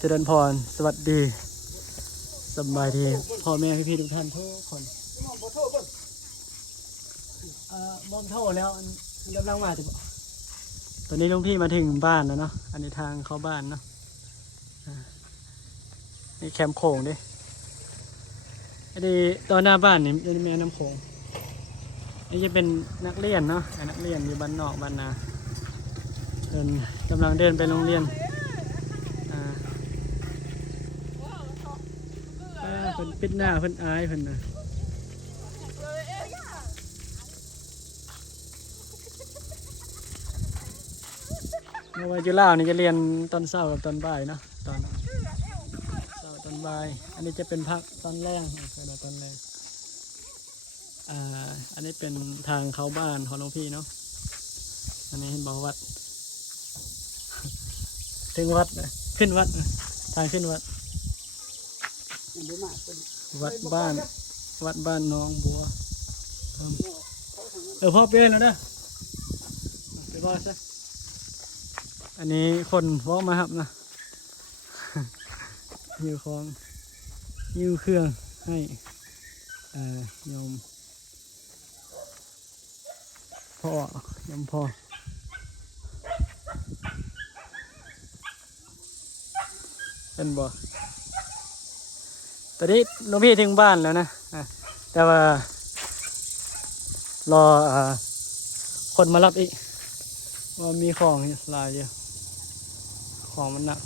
เจริญพรสวัสดีสบายดีพ่อแม่พี่ๆทุกท่านทุกคนบอมโทษแล้วกำลังมาถึงตอนนี้ลุงพี่มาถึงบ้านแล้วเนาะอันนี้ทางเข้าบ้านเนาะนี่แคมป์โขงดิอันนี้ตอนหน้าบ้านนี่จะมีแม่น้ำโขงนี่จะเป็นนักเรียนเนาะนักเรียนอยู่บ้านนอกบ้านนาเดินกำลังเดินไปโรงเรียนเพิ่นปิดหน้าเพิ่นอายเพิ่นนะเมื่อวันจุฬานี่จะเรียนตอนเช้ากับตอนบ่ายเนาะตอนเช้าตอนบ่ายอันนี้จะเป็นพักตอนแรกตอนแรกอันนี้เป็นทางเข้าบ้านของหลวงพี่เนาะอันนี้เห็นบอกวัดถึงวัดนะขึ้นวัดนะทางขึ้นวัดวัดบ้านน้องบัวพ่อเปลี่ยนแล้วนะไปบ่ซะอันนี้คนฟ้องมาครับนะหิวของหิวเครื่องให้โยมพ่อยมพ่อเป็นบ่ตอนนี้หลวงพี่ถึงบ้านแล้วนะแต่ว่ารอคนมารับอีกว่ามีของหลายเยอะของมันหนัก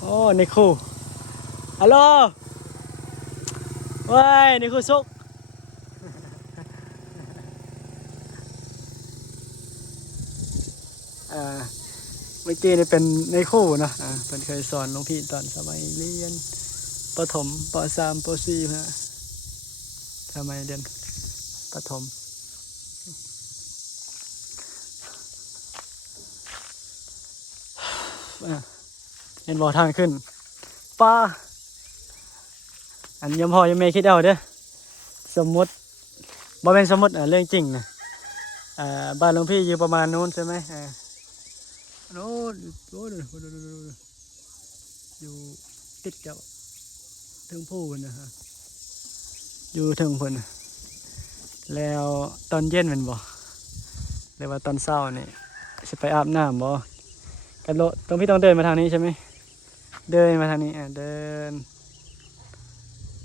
โอ้ในคู่ฮัลโหลว้ายในคู่ซุกเมื่อกี้นี่เป็นในคู่นะเป็นเคยสอนหลวงพี่ตอนสมัยเรียนประถมป.3 ป.4นะสมัยเรียนประถมเห็นบ่อทางขึ้นป้าอันยมพ่อยมแม่คิดเอาเด้อสมมติบ่เป็นสมมติเรื่องจริงนะบ้านหลวงพี่อยู่ประมาณนู้นใช่ไหมโน้นอยู่ติดกับถึงผู้นะฮะอยู่ถึงคนแล้วตอนเย็นมันบ่หรือว่าตอนเช้านี่จะไปอาบน้ำบ่กันโลตรงพี่ต้องเดินมาทางนี้ใช่ไหมเดินมาทางนี้เดิน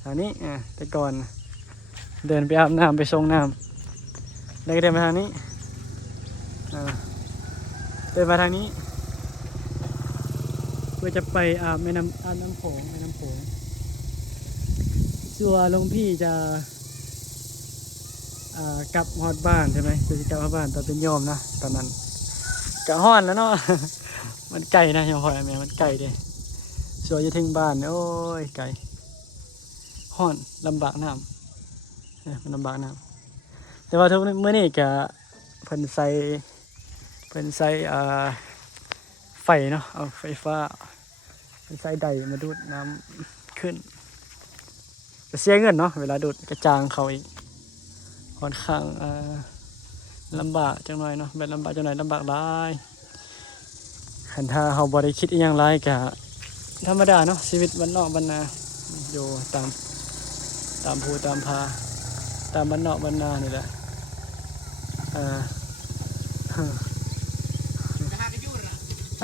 ทางนี้แต่ก่อนเดินไปอาบน้ำไปส่งน้ำแล้วก็เดินมาทางนี้เดินมาทางนี้เพื่อจะไปอาบน้ำโขงส่วนหลวงพี่จะกลับฮอดบ้านใช่ไหมจะกลับฮอดบ้านตอนเป็นโยมนะตอนนั้นกะฮ้อนแล้วเนาะ มันไกลนะยังพอแม่มันไกลเด้ส่วนจะถึงบ้านโอ้ยไกลฮ้อนลำบากน้ำมันลำบากน้ำแต่ว่าทุกมื้อนี้กะเพิ่นใส่ไฟเนาะเอาไฟฟ้าเพิ่นใส่ใดมาดูดน้ำขึ้นจะเสียเงินเนาะเวลาดูดกระจางเขาอีกค่อนข้างลำบากจังหน่อยเนาะแบบลำบากจังหน่อยลำบากหลายขันถ้าเขาบริคิดอย่างไรกะธรรมดาเนาะชีวิตบ้านนอกบ้านนาอยู่ตามภูตามพาตามบ้านนอกบ้านนานี่แหละ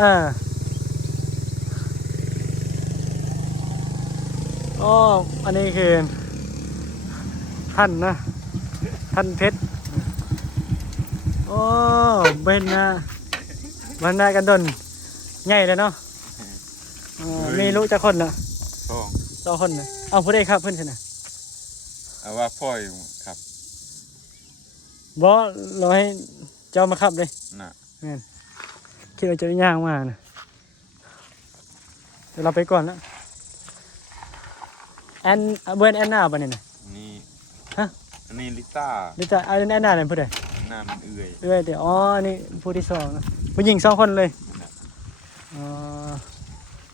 อ๋ออันนี้คือท่านนะท่านเพชรโอ้เบนนะมันได้กันดนง่ายเลยเนาะมีลูกจะคนละ2 คนนะเอาผู้ใดครับเพื่อนสินะเอาว่าพ่ออยู่ครับบอเราให้เจ้ามาขับเลยน่ะนี่คิดว่าจะย่างมานะเดี๋ยวเราไปก่อนแล้วเบิร์นแอนนาป่ะเนี่ยนะนี่ฮะอันนี้ลิต้าแอนนาเนี่ยผู้ใดหน้ามันเอื่อยเดี๋ยวนี่ผู้ที่2นะผู้หญิง2 คนเลย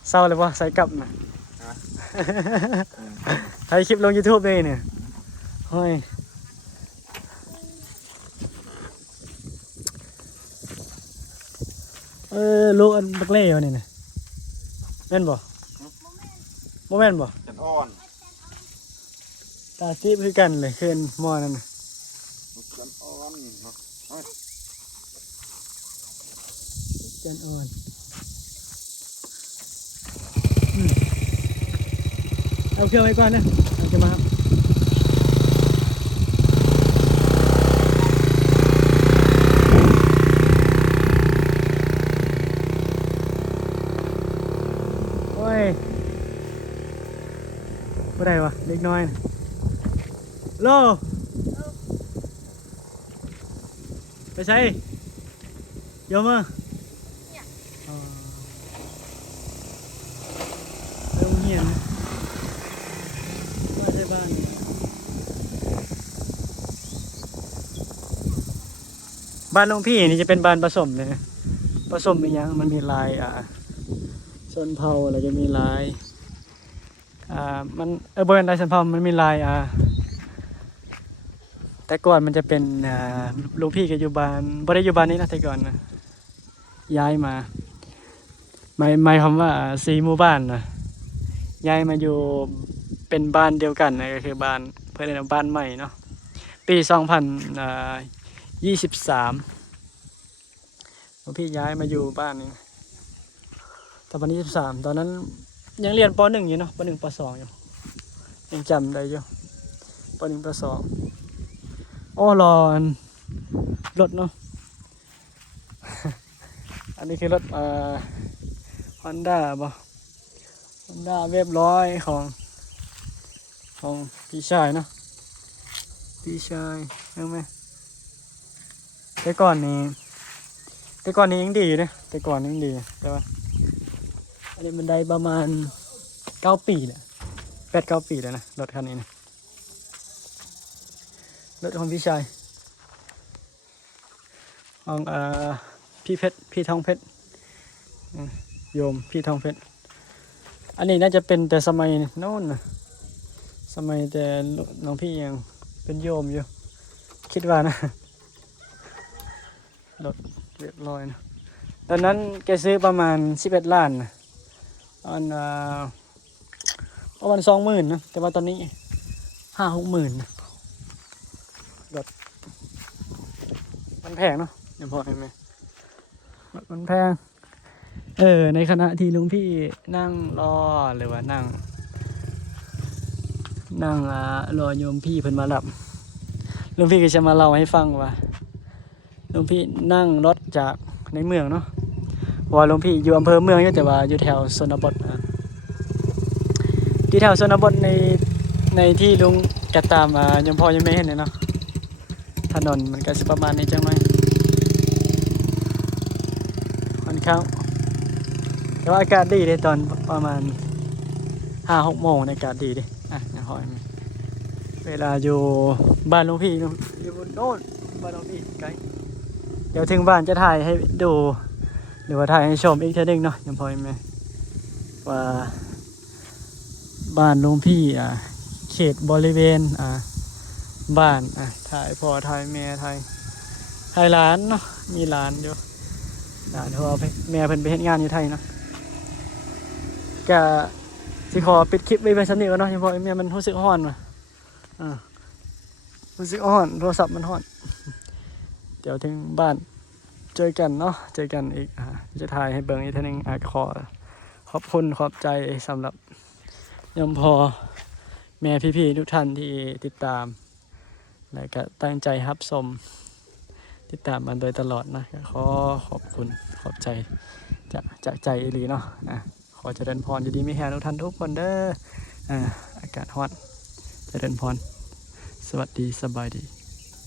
เศร้าเลยว่าใส่กลับนะถ่ายคลิปลง YouTube เลยเนี่ยเฮ้ยลูกอันบักเล่เนี่ยนะ แม่นบ่บ่แม่นบ่ จันอ่อน ตาซีบคือกันเลยขึ้นหม้อนั่นน่ะ จันอ่อนเนาะ จันอ่อนเอาเครื่องไว้ก่อนนะเราจะมาครับโอ้ยบ่ได้วะเล็กน้อยน่ะโลไปใช้โยมมาอ๋อไปโรงเรียนนะมาใช้บ้านบ้านหลวงพี่นี่จะเป็นบ้านผสมเลยนะผสมอีกอย่างมันมีลายชนเผ่าอะไรจะมีลายมันบริเวณลายชนเผ่ามันมีลายแต่ก่อนมันจะเป็นหลวงพี่กับอยู่บ้านบ่ได้อยู่บ้านนี้นะแต่ก่อนนะย้ายมาหมายความว่า4 หมู่บ้านนะย้ายมาอยู่เป็นบ้านเดียวกันนะก็คือบ้านเพื่อนเรียกว่าบ้านใหม่เนาะปี2023หลวงพี่ย้ายมาอยู่บ้านนี้ตอนนี้23ตอนนั้นยังเรียนป .1 อยู่เนาะป .1 ป .2 อยู่ยังจำได้อยู่ป .1 ป .2 อ้อรอรถเนาะ อันนี้คือรถHonda ป่ะ Honda เว็บ100ของพี่ชายเนาะพี่ชายเห็นไหมแต่ก่อนนี้ยังดีนะแต่ก่อนยังดีแต่ว่าอันนี้มันได้ประมาณ9 ปีแหละ8-9 ปีแล้วนะรถคันนี้นะรถของพี่ชายของพี่เพชรพี่ทองเพชรโยมพี่ทองเพชรอันนี้น่าจะเป็นแต่สมัยโน่นนะสมัยแต่น้องพี่ยังเป็นโยมอยู่คิดว่านะรถเรียบร้อยนะตอนนั้นแกซื้อประมาณ11 ล้านนะประมาณ20,000นะแต่ว่าตอนนี้5-6 หมื่นนะรถมันแพงเนาะอย่าพอเห็นไหมมันแพงในขณะที่ลุงพี่นั่งรอหรือว่านั่งรอโยมพี่เพิ่นมารับลุงพี่ก็จะมาเล่าให้ฟังว่าลุงพี่นั่งรถจากในเมืองเนาะว่าลุงพี่อยู่อำเภอเมืองแต่ว่าอยู่แถวชนบทที่แถวชนบทในที่ลุงแกตามยังพอยังไม่เห็นเลยเนาะถนนมันก็สิประมาณนี้จังไหมค่อนข้างแต่ว่าอากาศดีเลยตอนประมาณ5-6 โมงในอากาศดีดิอย่าหอยไหมเวลาอยู่บ้านหลวงพี่อยู่บนโน่นบ้านหลวงพี่ไกลเดี๋ยวถึงบ้านจะถ่ายให้ดูหรือว่าถ่ายให้ชมอีกทีนึงเนาะอย่าพอยไหมว่าบ้านหลวงพี่เขตบริเวณบ้านถ่ายพ่อถ่ายแม่ถ่ายหลานเนาะมีหลานอยู่หลานเพราะว่าแม่เพิ่นไปเฮ็ดงานอยู่ไทยเนาะก็สิขอปิดคลิปไว้เป็นสำเนียงเนาะเพราะแม่มันรู้สึกร้อนว่ะรู้สึกร้อนโทรศัพท์มันร้อนเดี๋ยวถึงบ้านเจอกันเนาะเจอกันอีกจะถ่ายให้เบิ่งอีกทีนึงขอบคุณขอบใจสำหรับยมพอแม่พี่ๆทุกท่านที่ติดตามและก็ตั้งใจรับชมติดตามมันโดยตลอดนะขอบคุณขอบใจจากใจอีหลีเนาะขอเจริญพรอยู่ดีมีแฮทุกท่านทุกคนเด้ออากาศร้อนเจริญพรสวัสดีสบายดี